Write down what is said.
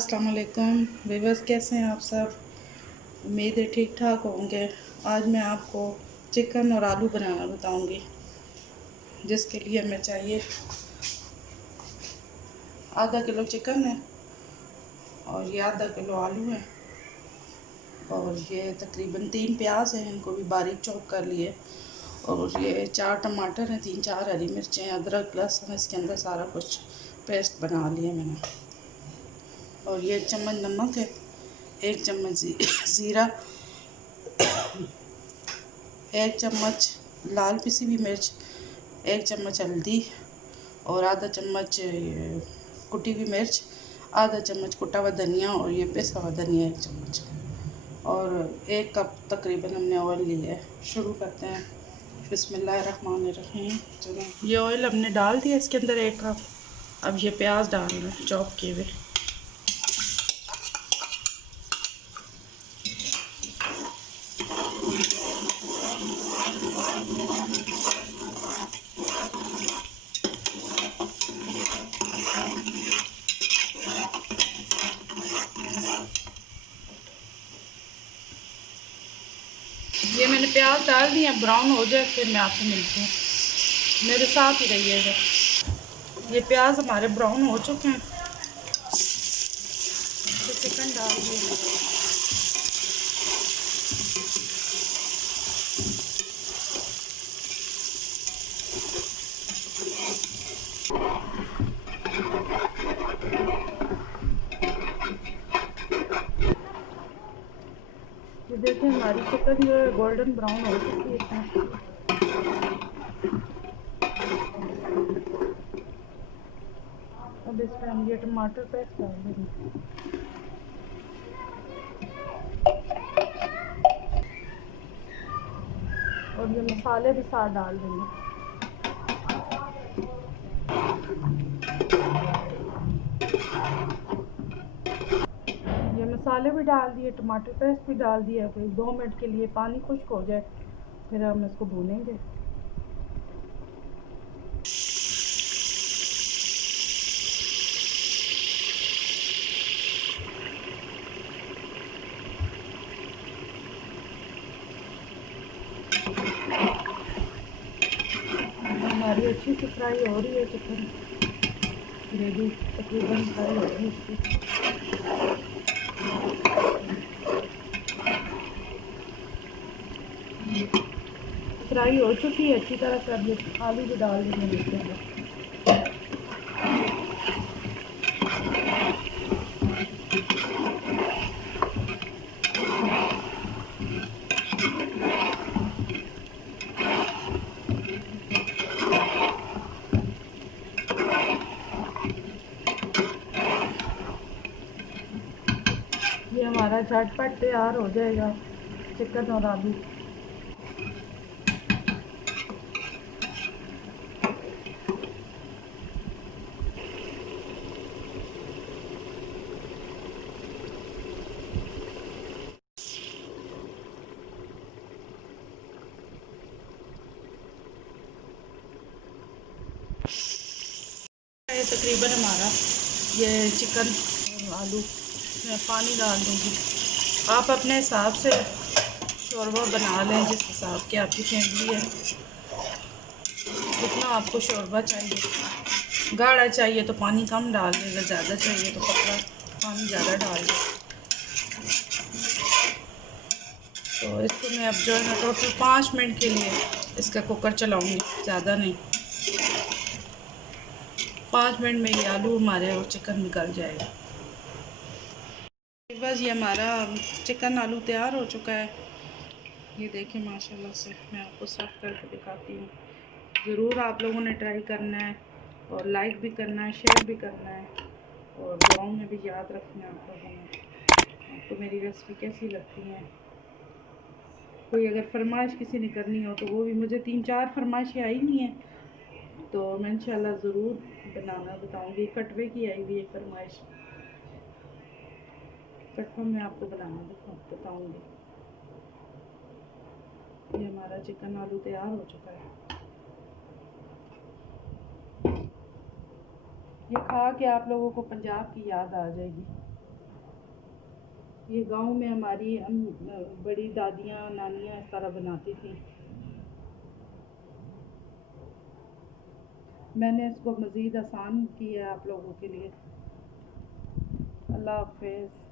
अस्सलाम वालेकुम व्यूअर्स, कैसे हैं आप सब। उम्मीद है ठीक ठाक होंगे। आज मैं आपको चिकन और आलू बनाना बताऊंगी, जिसके लिए हमें चाहिए आधा किलो चिकन है और ये आधा किलो आलू है और ये तकरीबन 3 प्याज हैं, इनको भी बारीक चॉप कर लिए, और ये 4 टमाटर हैं, 3-4 हरी मिर्चें, अदरक लहसुन, इसके अंदर सारा कुछ पेस्ट बना लिया मैंने। और ये 1 चम्मच नमक है, 1 चम्मच ज़ीरा, 1 चम्मच लाल पिसी हुई मिर्च, 1 चम्मच हल्दी और आधा चम्मच कुटी हुई मिर्च, आधा चम्मच कुटा हुआ धनिया और ये पिसा हुआ धनिया 1 चम्मच, और 1 कप तकरीबन हमने ऑयल लिया है। शुरू करते हैं। बिस्मिल्लाहिर्रहमानिर्रहीम। चलो, ये ऑयल हमने डाल दिया इसके अंदर 1 कप। अब ये प्याज डाल रहे हैं चॉप किए हुए। ये मैंने प्याज डाल दिया, ब्राउन हो जाए फिर मैं आपसे मिलती हूँ, मेरे साथ ही रहिएगा। ये प्याज हमारे ब्राउन हो चुके हैं, तो चिकन डाल दिए। ये देखिए हमारी चिकन जो है गोल्डन ब्राउन हो चुकी है। अब इस टाइम ये टमाटर पेस्ट डाल देंगे और ये मसाले भी साथ डाल देंगे। ये मसाले भी डाल दिए, टमाटर पेस्ट भी डाल दिया। कोई 2 मिनट के लिए पानी खुश्क हो जाए, फिर हम इसको भूनेंगे। हमारी अच्छी सी फ्राई हो रही है चिकन, ग्रेवी तकरीबन फ्राई हो रही है इसकी। फ्राई हो चुकी है अच्छी तरह से। अब ये आलू भी डाल देंगे इसके अंदर। ये हमारा झटपट तैयार हो जाएगा चिकन और आलू। ये तकरीबन हमारा ये चिकन और आलू मैं पानी डाल दूँगी। आप अपने हिसाब से शोरबा बना लें, जिस हिसाब की आपकी फैमिली है, जितना आपको शोरबा चाहिए। गाढ़ा चाहिए तो पानी कम डाल दें, अगर ज़्यादा चाहिए तो पतला पानी ज़्यादा डाल दें। तो इसको मैं अब जो है टोटल 5 मिनट के लिए इसका कुकर चलाऊंगी, ज़्यादा नहीं। 5 मिनट में ये आलू हमारे और चिकन निकल जाएगा। बस ये हमारा चिकन आलू तैयार हो चुका है। ये देखें माशाल्लाह से, मैं आपको सर्व करके दिखाती हूँ। ज़रूर आप लोगों ने ट्राई करना है और लाइक भी करना है, शेयर भी करना है और दुआओं में भी याद रखना है आप लोगों ने। आपको मेरी रेसिपी कैसी लगती है? कोई अगर फरमाइश किसी ने करनी हो तो वो भी, मुझे 3-4 फरमाइशें आई नहीं है तो मैं इंशाल्लाह ज़रूर बनाना बताऊँगी। कटवे की आई हुई है फरमाइश, कटवा मैं आपको बनाना बताऊँगी। ये हमारा चिकन आलू तैयार हो चुका है। ये खा के आप लोगों को पंजाब की याद आ जाएगी। ये गांव में हमारी बड़ी दादियाँ नानियाँ इस तरह बनाती थी। मैंने इसको मज़ीद आसान किया है आप लोगों के लिए। अल्लाह हाफ़िज़।